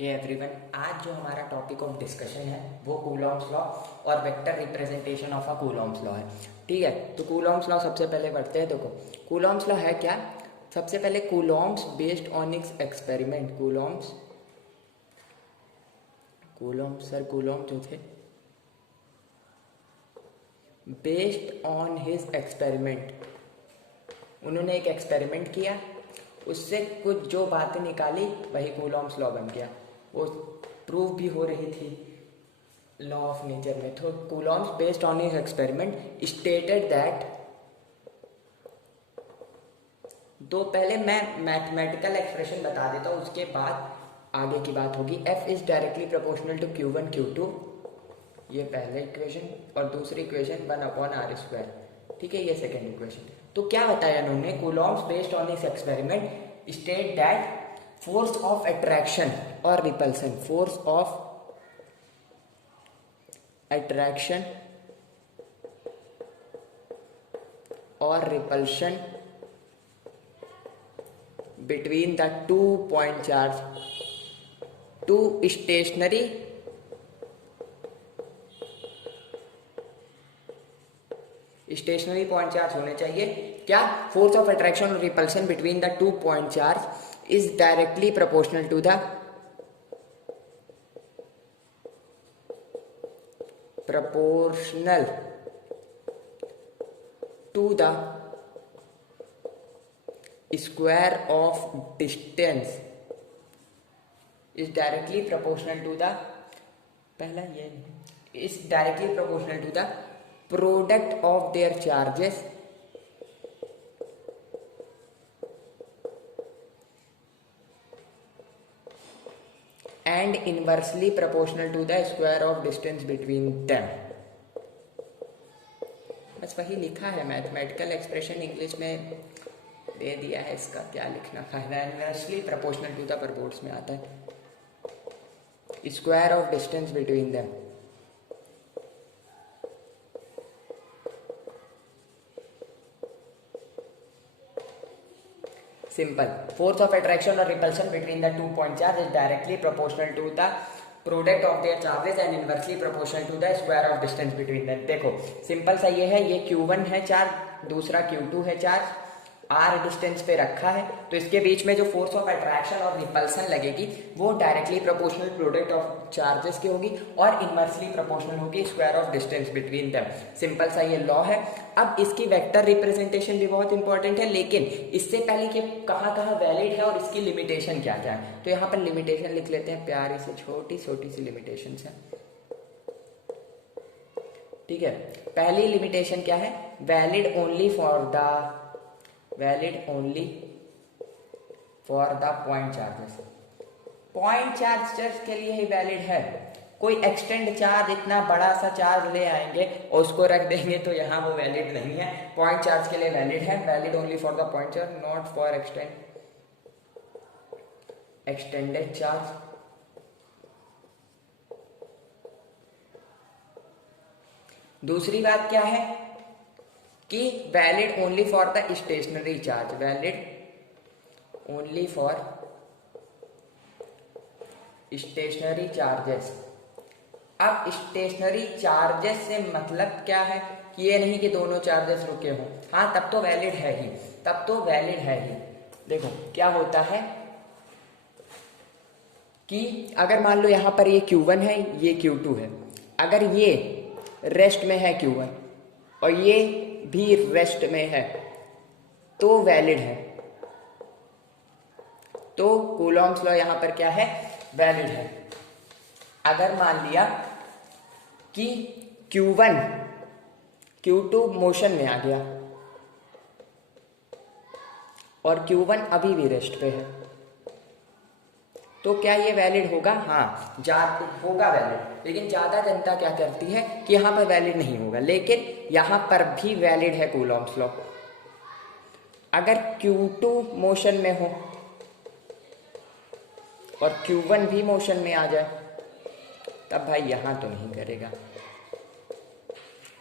ये एवरीवन, आज जो हमारा टॉपिक ऑफ डिस्कशन है वो कूलॉम्स लॉ और vector representation of a Coulomb's law है। ठीक है, तो कूलॉम्स लॉ सबसे पहले पढ़ते हैं। देखो कूलॉम्स लॉ है क्या। सबसे पहले Coulomb's based on it's experiment. Coulomb जो थे बेस्ड ऑन हिज एक्सपेरिमेंट, उन्होंने एक एक्सपेरिमेंट किया, उससे कुछ जो बातें निकाली वही कूलॉम्स लॉ बन गया। वो प्रूव भी हो रही थी लॉ ऑफ नेचर में। तो Coulomb's based on his experiment stated that, तो पहले मैं मैथमेटिकल एक्सप्रेशन बता देता हूँ, उसके बाद आगे की बात होगी। F is directly proportional to Q1 Q2, ये पहले इक्वेशन, और दूसरी इक्वेशन 1/r²। ठीक है, ये सेकेंड इक्वेशन। तो क्या बताया इन्होंने, Coulomb's based on this experiment state that force of attraction और रिपल्सन, फोर्स ऑफ अट्रैक्शन और repulsion between the 2 point charge, two stationary point charge होने चाहिए। क्या, फोर्स ऑफ अट्रैक्शन और repulsion between the 2 point charge is directly proportional to the square of distance, is directly proportional to the, पहला ये is directly proportional to the product of their charges and inversely proportional to the square of distance between them। बस वही लिखा है, mathematical expression English में दे दिया है, इसका क्या लिखना है। इनवर्सली प्रोपोर्शनल टू द, पर बोर्ड्स में आता है square of distance between them. Simple, force of attraction और repulsion between the 2 point charge is directly proportional to the product of their charges and inversely proportional to the square of distance between them. देखो simple सा ये है, ये Q1 है charge, दूसरा Q2 है charge, r distance पे रखा है, तो इसके बीच में जो फोर्स ऑफ अट्रैक्शन और रिपल्सन लगेगी वो directly proportional product of charges की होगी और इनवर्सली प्रोपोर्शनल होगी square of distance between them. Simple सा ये लॉ है। अब इसकी वेक्टर रिप्रेजेंटेशन भी बहुत इंपॉर्टेंट है, लेकिन इससे पहले कि कहाँ कहाँ वैलिड है और इसकी लिमिटेशन क्या क्या है, तो यहाँ पर लिमिटेशन लिख लेते हैं, प्यारी से छोटी छोटी सी लिमिटेशन है। ठीक है, पहली लिमिटेशन क्या है, valid only for the point charges. Point charges के लिए ही वैलिड है। कोई एक्सटेंड चार्ज, इतना बड़ा सा चार्ज ले आएंगे और उसको रख देंगे तो यहाँ वो वैलिड नहीं है। पॉइंट चार्ज के लिए वैलिड है, valid only for the point charge, not for extended charge. दूसरी बात क्या है कि valid only for the stationary charge, valid only for stationary charges. अब स्टेशनरी चार्जेस से मतलब क्या है कि ये नहीं कि दोनों चार्जेस रुके हों, हाँ तब तो वैलिड है ही, तब तो वैलिड है ही। देखो क्या होता है कि अगर मान लो यहां पर ये Q1 है, ये Q2 है, अगर ये रेस्ट में है Q1 और ये भी रेस्ट में है तो वैलिड है। तो कूलॉम्स लॉ यहां पर क्या है, वैलिड है। अगर मान लिया कि Q1 Q2 मोशन में आ गया और Q1 अभी भी रेस्ट पे है, तो क्या ये वैलिड होगा, हाँ होगा वैलिड। लेकिन ज्यादा जनता क्या करती है कि यहां पर वैलिड नहीं होगा, लेकिन यहां पर भी वैलिड है कूलॉम्स लॉ। अगर Q2 मोशन में हो और Q1 भी मोशन में आ जाए तब भाई यहां तो नहीं करेगा,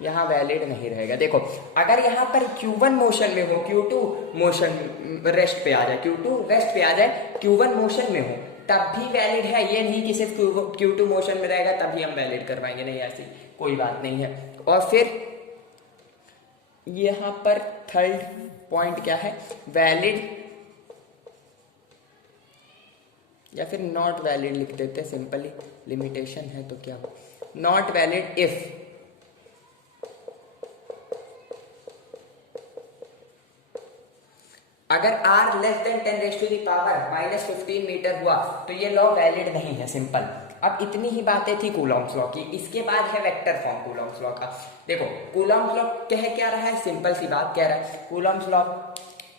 यहां वैलिड नहीं रहेगा। देखो अगर यहां पर Q1 मोशन में हो, Q2 मोशन रेस्ट पे आ जाए, Q2 रेस्ट पे आ जाए, Q1 मोशन में हो, तब भी वैलिड है, ये नहीं कि सिर्फ Q2 मोशन में रहेगा तभी हम वैलिड करवाएंगे, नहीं ऐसी कोई बात नहीं है। और फिर यहाँ पर थर्ड पॉइंट क्या है, वैलिड या फिर नॉट वैलिड लिख देते हैं सिंपली, लिमिटेशन है तो क्या हो, नॉट वैलिड इफ अगर r लेस देन 10⁻⁻⁻15 मीटर हुआ तो ये लॉ वैलिड नहीं है, सिंपल। अब इतनी ही बातें थी कूलॉम्स लॉ की। इसके बाद है वेक्टर फॉर्म कूलॉम्स लॉ का। देखो कूलॉम्स लॉ कह क्या रहा है, सिंपल सी बात कह रहा है कूलॉम्स लॉ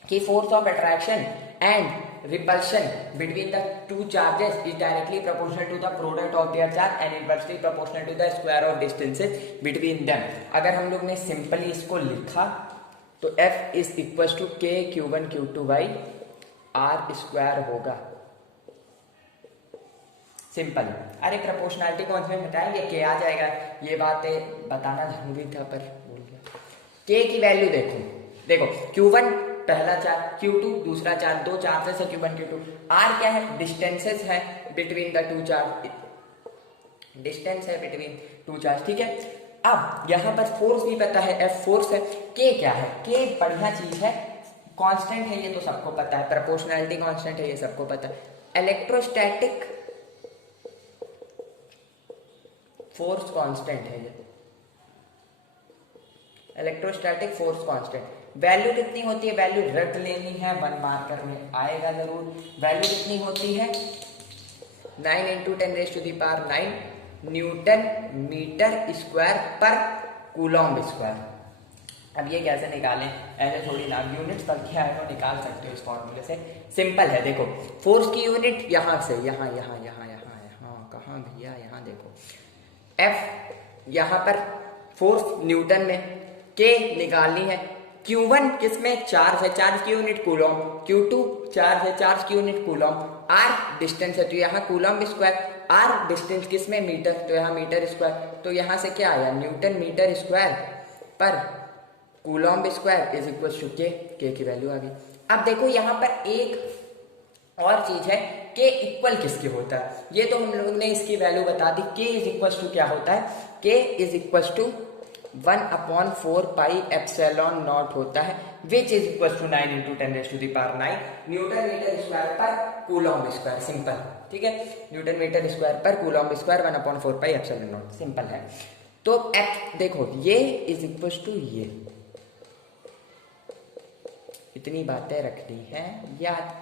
की force of attraction and repulsion between the two charges is directly proportional to the product of their charge and inversely proportional to the square of distances between them. अगर हम लोग ने simply इसको लिखा तो F is equal to K Q1 Q2 by R square होगा, simple. अरे proportionality concept बताएंगे के आ जाएगा, ये बातें बताना जरूरी था पर भूल गया। के की वैल्यू देखो Q1 पहला चार्ज, Q2 दूसरा चार्ज, दो चार्जेस है Q1 Q2। R क्या है, डिस्टेंसेस है between the to charge, distance है बिटवीन टू चार्ज, ठीक है। अब यहां पर फोर्स भी पता है, F फोर्स है। के क्या है, के बढ़िया चीज है, कांस्टेंट है, ये तो सबको पता है, प्रोपोर्शनैलिटी कांस्टेंट है, ये सबको पता है। इलेक्ट्रोस्टैटिक फोर्स कांस्टेंट है, ये इलेक्ट्रोस्टैटिक फोर्स कांस्टेंट। वैल्यू कितनी होती है, वैल्यू रट लेनी है, 1 मार्कर में आएगा जरूर। वैल्यू कितनी होती है, 9 × 10⁻⁹ न्यूटन मीटर स्क्वायर पर कूलॉम्ब स्क्वायर। अब ये कैसे निकालें, ऐसे थोड़ी ना, यूनिट्स पर क्या है तो निकाल सकते हो इस फॉर्मूले से, सिंपल है। देखो फोर्स की यूनिट यहां से यहाँ कहाँ भैया, यहाँ देखो F यहाँ पर फोर्स न्यूटन में, के निकालनी है। Q1 किसमें, चार्ज है, चार्ज की यूनिट कूलॉम्ब। Q2 चार्ज है, चार्ज की यूनिट कूलॉम्ब। R डिस्टेंस है तो यहाँ कूलॉम्ब स्क्वायर। R डिस्टेंस किसमें, मीटर, तो यहाँ मीटर स्क्वायर। तो यहाँ से क्या आया, न्यूटन मीटर स्क्वायर पर coulomb square is equal to K की वैल्यू आ गई। अब देखो यहाँ पर एक और चीज है, के इक्वल किसके होता है, ये तो हम लोगों ने इसकी वैल्यू बता दी। के इज इक्वल टू क्या होता है, के इज इक्वल टू 1/4πε0 होता है, which is equal to 9 × 10⁻⁹ newton metre square पर कूलॉम्ब स्क्वायर, सिंपल, ठीक है। न्यूटन मीटर स्क्वायर पर कूलॉम्ब स्क्वायर 1/4πε0, सिंपल है। तो F देखो ये इज इक्वल टू ये, इतनी बातें रखनी है याद।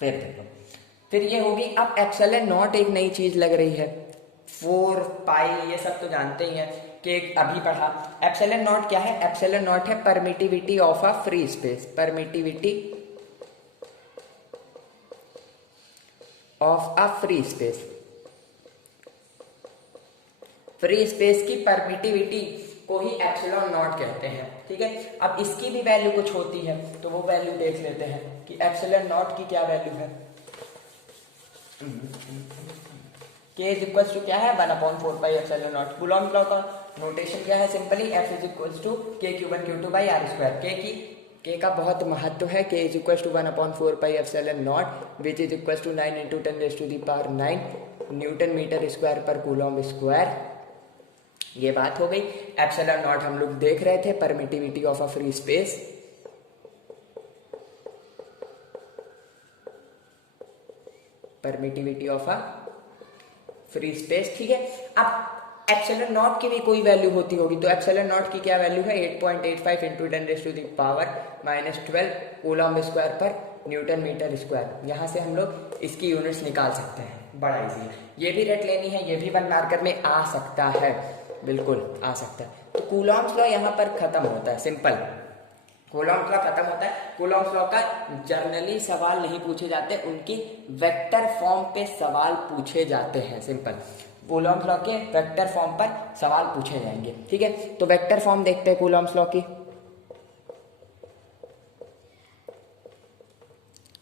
फिर देखो, फिर ये होगी। अब ε0 एक नई चीज लग रही है, 4π ये सब तो जानते ही हैं कि अभी पढ़ा। ε0 क्या है, ε0 है permittivity of a free space, permittivity of a free space, free space की परमिटिविटी को ही ε0 कहते हैं, ठीक है। अब इसकी भी वैल्यू कुछ होती है तो वो वैल्यू देख लेते हैं कि ε0 की क्या वैल्यू है। के इज इक्वल टू क्या है, 1/4πε0। कूलॉम्ब लॉ का नोटेशन क्या है, simply F is equal to K Q1 Q2 by R square. के का बहुत महत्व है, के is equal to 1/4πε0 which is equal to 9 × 10⁻⁹ newton metre square पर कूलॉम्ब स्क्वायर। ये बात हो गई। ε0 हम लोग देख रहे थे, permittivity of a free space, permittivity of a free space, ठीक है। अब ε0 की भी कोई वैल्यू होती होगी, तो ε0 की क्या वैल्यू है, 8.85 × 10⁻⁻12 कूलॉम्ब स्क्वायर पर न्यूटन मीटर स्क्वायर। यहाँ से हम लोग इसकी यूनिट्स निकाल सकते हैं, बड़ा इजी है। ये भी रट लेनी है, ये भी 1 मार्कर में आ सकता है, बिल्कुल आ सकता है। तो कूलॉम्ब लॉ यहाँ पर खत्म होता है, सिंपल। कूलॉम्ब लॉ खत्म होता है। कूलॉम्ब लॉ का जनरली सवाल नहीं पूछे जाते, उनकी वेक्टर फॉर्म पे सवाल पूछे जाते हैं, सिंपल। कूलॉम्ब लॉ के वेक्टर फॉर्म पर सवाल पूछे जाएंगे, ठीक है। तो वेक्टर फॉर्म देखते हैं कूलॉम्ब लॉ की।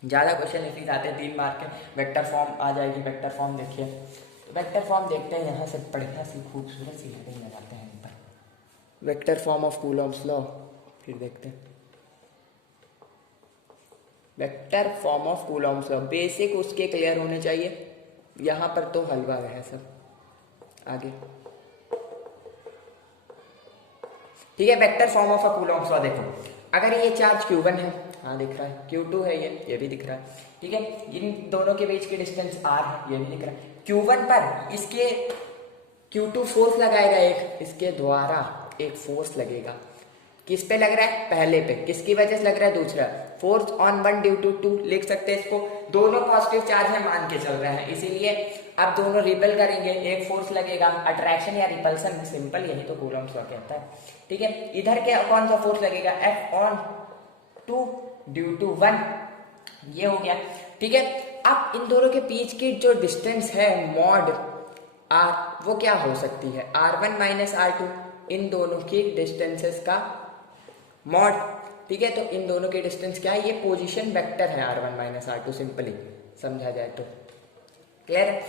ज्यादा क्वेश्चन इसी आते हैं, 3 मार्क के वेक्टर फॉर्म आ जाएगी। वेक्टर फॉर्म देखिए, तो वेक्टर फॉर्म देखते हैं, यहाँ से बढ़िया सी खूबसूरत सी हेडिंग लगाते हैं ऊपर, vector form of coulomb law. फिर देखते हैं vector form of Coulomb's law, basic उसके क्लियर होने चाहिए। यहाँ पर तो हलवा है सब। आगे ठीक है, vector form of a Coulomb's law देखो, अगर ये चार्ज Q1 है, हाँ दिख रहा है, Q2 है, ये भी दिख रहा है, ठीक है, इन दोनों के बीच की डिस्टेंस R है, ये भी दिख रहा है। Q1 पर इसके Q2 फोर्स लगाएगा, एक इसके द्वारा एक फोर्स लगेगा, किस पे लग रहा है, पहले पे, किसकी वजह से लग रहा है, दूसरा, force on one due to two, लिख सकते हैं इसको, दोनों पॉजिटिव चार्ज है मान के चल रहे हैं, इसीलिए अब दोनों रिपेल करेंगे, एक फोर्स लगेगा, अट्रैक्शन या रिपल्सन, सिंपल यही तो कूलॉम्स लॉ कहता है, ठीक है। इधर क्या कौन सा फोर्स लगेगा, F on two due to one, ये हो गया, ठीक है। अब इन दोनों के बीच की जो डिस्टेंस है मॉड R, वो क्या हो सकती है, R1 माइनस R2, इन दोनों की डिस्टेंसेस का मॉड, ठीक है। तो इन दोनों की डिस्टेंस क्या है, ये पोजीशन वेक्टर है R1 माइनस R2, सिंपली समझा जाए तो क्लियर है।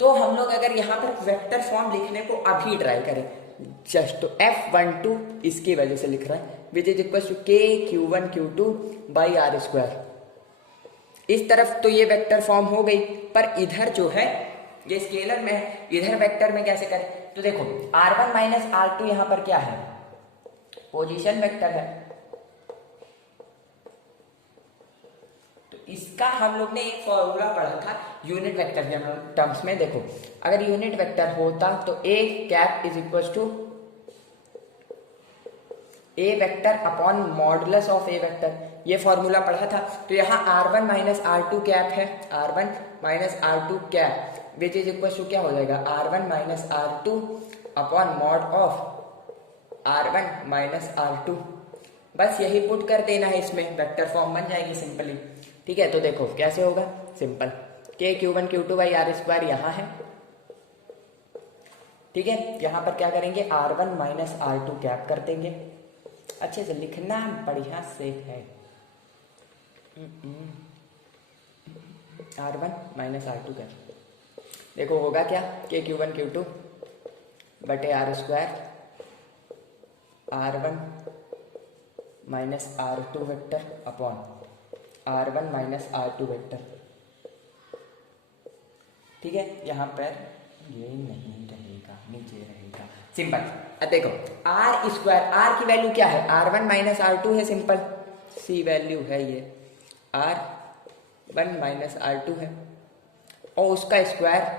तो हम लोग अगर यहाँ पर वेक्टर फॉर्म लिखने को अभी ट्राई करें, जस्ट तो F12 इसकी वजह से लिख रहा है, which is equal to K Q1 Q2 by R square, इस तरफ तो ये वेक्टर फॉर्म हो गई, पर इधर जो है ये स्केलर में है, इधर वेक्टर में कैसे करें, तो देखो R1 माइनस R2 यहाँ पर क्या है, पोजीशन वेक्टर है, तो इसका हम लोग ने एक फॉर्मूला पढ़ा था यूनिट वेक्टर के टर्म्स में। देखो अगर यूनिट वेक्टर होता तो A cap is equal to A vector upon modulus of A vector, ये फॉर्मूला पढ़ा था। तो यहाँ R1 माइनस R2 कैप है, R1 minus R2 cap which is equal to क्या हो जाएगा, R1 minus R2 upon mod of R1 minus R2, बस यही पुट कर देना है, इसमें वेक्टर फॉर्म बन जाएगी सिंपली, ठीक है। तो देखो कैसे होगा, simple, K Q1 Q2 by R square यहाँ है, ठीक है। यहाँ पर क्या करेंगे, R1 माइनस R2 कैप कर देंगे, अच्छे से लिखना बढ़िया से है, R1 माइनस R2 कैप, देखो होगा क्या, K Q1 Q2 बटे R square R1 minus R2 vector upon R1 minus R2 vector, ठीक है। यहाँ पर ये नहीं रहेगा, नीचे रहेगा, सिंपल। अब देखो R स्क्वायर, R की वैल्यू क्या है, R1 माइनस R2 है, सिंपल सी वैल्यू है ये, R1 माइनस R2 है, और उसका स्क्वायर,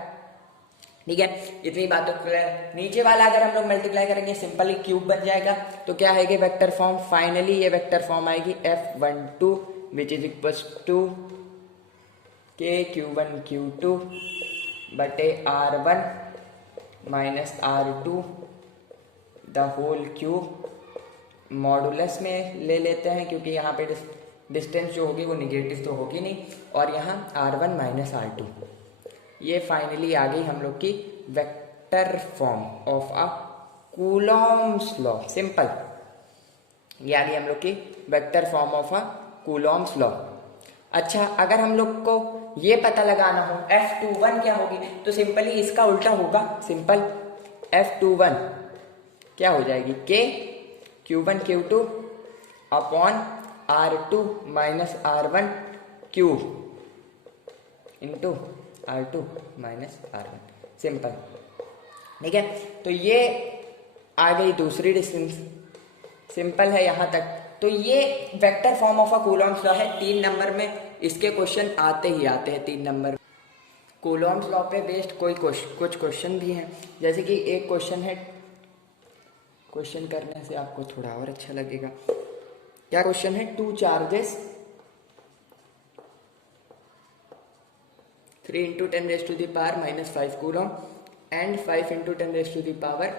ठीक है। इतनी बात तो क्लियर, नीचे वाला अगर हम लोग मल्टीप्लाई करेंगे सिंपली क्यूब बन जाएगा, तो क्या आएगी वेक्टर फॉर्म, फाइनली ये वेक्टर फॉर्म आएगी F12 which is equal to K Q1 Q2 बटे R1 minus R2 the whole cube, modulus में ले लेते हैं क्योंकि यहाँ पे डिस्टेंस जो होगी वो निगेटिव तो होगी नहीं, और यहाँ R1 माइनस R2, ये फाइनली आ गई हम लोग की vector form of a Coulomb's law, simple, ये आ गई हम लोग की vector form of a Coulomb's law. अच्छा अगर हम लोग को ये पता लगाना हो F21 क्या होगी, तो सिंपली इसका उल्टा होगा, सिंपल F21 क्या हो जाएगी, K Q1 Q2 upon R2 minus R1 cube into R2 minus R1, simple, ठीक है। तो ये आ गई दूसरी डिस्टेंस, सिंपल है यहाँ तक। तो ये vector form of a Coulomb's law है, 3 नंबर में इसके क्वेश्चन आते ही आते हैं, 3 नंबर। कूलॉम्स लॉ पे बेस्ड कुछ क्वेश्चन भी हैं, जैसे कि एक क्वेश्चन है, क्वेश्चन करने से आपको थोड़ा और अच्छा लगेगा। क्या क्वेश्चन है, 2 charges 3 into 10 raised to the power minus 5 coulomb and 5 into 10 raised to the power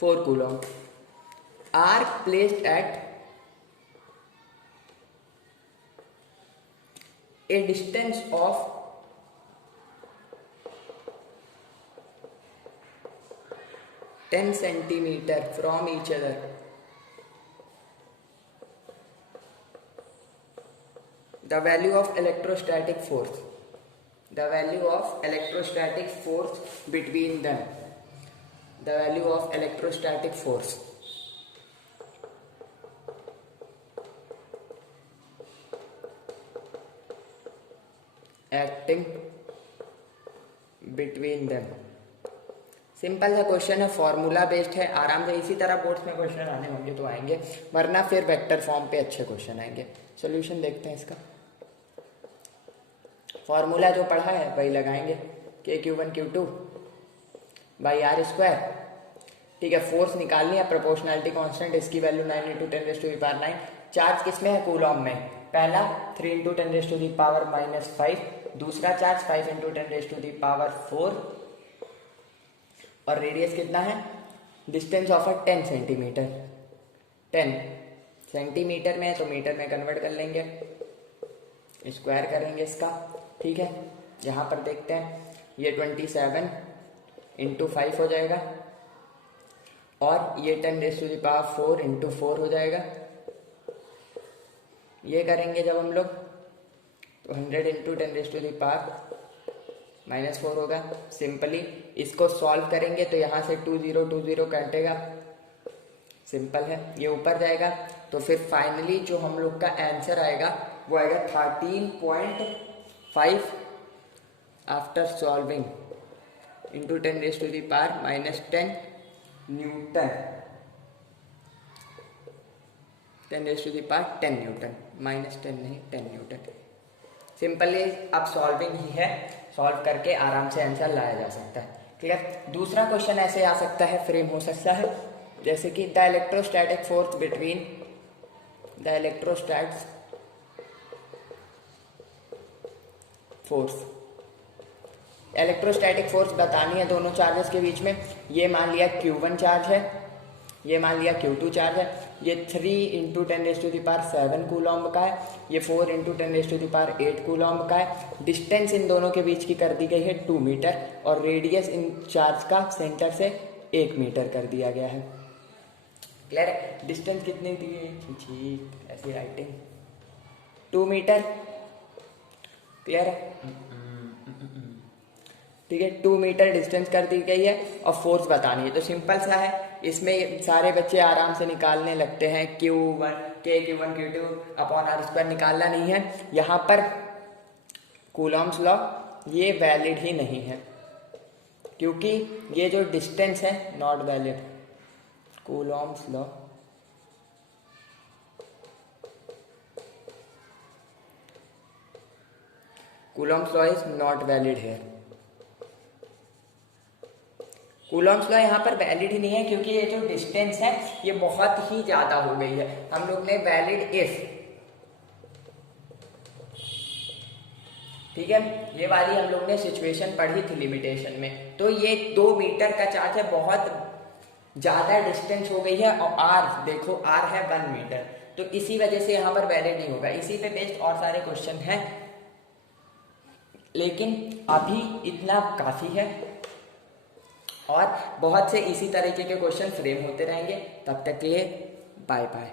4 coulomb are placed at a distance of 10 centimeter from each other. The value of electrostatic force. The value of electrostatic force between them. The value of electrostatic force. Acting between them. Simple सा question है, formula based है, आराम से इसी तरह boards में question आने होंगे तो आएंगे, वरना फिर वेक्टर फॉर्म पे अच्छे क्वेश्चन आएंगे। सॉल्यूशन देखते हैं इसका। फॉर्मूला जो पढ़ा है वही लगाएंगे, KQ1 Q2 by are square. ठीक है, फोर्स निकालनी है, प्रोपोर्शनैलिटी कांस्टेंट, इसकी वैल्यू 9 × 10⁻⁹। चार्ज किसमें है? कूलॉम में। पहला 3 × 10⁻⁻⁵, दूसरा चार्ज 5 × 10⁻⁴, और रेडियस कितना है? Distance of 10 centimetre. 10 सेंटीमीटर में है तो मीटर में कन्वर्ट कर लेंगे, स्क्वायर करेंगे इसका। ठीक है, यहाँ पर देखते हैं, ये 27 × 5 हो जाएगा, और ये 10⁻⁴ × 4 हो जाएगा। ये करेंगे जब हम लोग तो 100 × 10⁻⁻⁴ होगा। सिंपली इसको सॉल्व करेंगे तो यहाँ से 2 0 2 0 कटेगा, सिंपल है, ये ऊपर जाएगा। तो फिर फाइनली जो हम लोग का आंसर आएगा वो आएगा 13.5 after solving into 10⁻⁻10 Newton. 10⁻10 Newton, -10 नहीं 10 न्यूटन। सिंपली अब सॉल्विंग ही है, सॉल्व करके आराम से आंसर लाया जा सकता है। ठीक है, दूसरा क्वेश्चन ऐसे आ सकता है, फ्रेम हो सकता है, जैसे कि the electrostatic force between the electrostats force. Electrostatic force बतानी है दोनों चार्जेस के बीच में। ये मान लिया Q1 चार्ज है, ये मान लिया Q2 चार्ज है। ये 3 × 10⁻⁷ कूलॉम्ब का है, ये 4 × 10⁸ कूलॉम्ब का है। डिस्टेंस इन दोनों के बीच की कर दी गई है 2 मीटर, और रेडियस इन चार्ज का सेंटर से 1 मीटर कर दिया गया है। क्लियर है? डिस्टेंस कितनी दी है? ऐसी राइटिंग 2 मीटर। क्लियर है? ठीक है, 2 मीटर डिस्टेंस कर दी गई है और फोर्स बतानी है। तो सिंपल सा है, इसमें सारे बच्चे आराम से निकालने लगते हैं। KQ1 Q2 अपॉन r² निकालना नहीं है। यहाँ पर कूलॉम्स लॉ ये वैलिड ही नहीं है, क्योंकि ये जो डिस्टेंस है not valid. Coulomb's law is not valid here. Coulomb's law यहाँ पर वैलिड ही नहीं है, क्योंकि ये जो डिस्टेंस है ये बहुत ही ज्यादा हो गई है। हम लोग ने वैलिड इफ, ठीक है, ये वाली हम लोग ने सिचुएशन पढ़ी थी लिमिटेशन में। तो ये 2 मीटर का चार्ज है, बहुत ज्यादा डिस्टेंस हो गई है, और आर देखो, आर है 1 मीटर, तो इसी वजह से यहाँ पर वैलिड नहीं होगा। इसी पे बेस्ड और सारे क्वेश्चन हैं, लेकिन अभी इतना काफी है, और बहुत से इसी तरीके के क्वेश्चन फ्रेम होते रहेंगे। तब तक के लिए बाय बाय।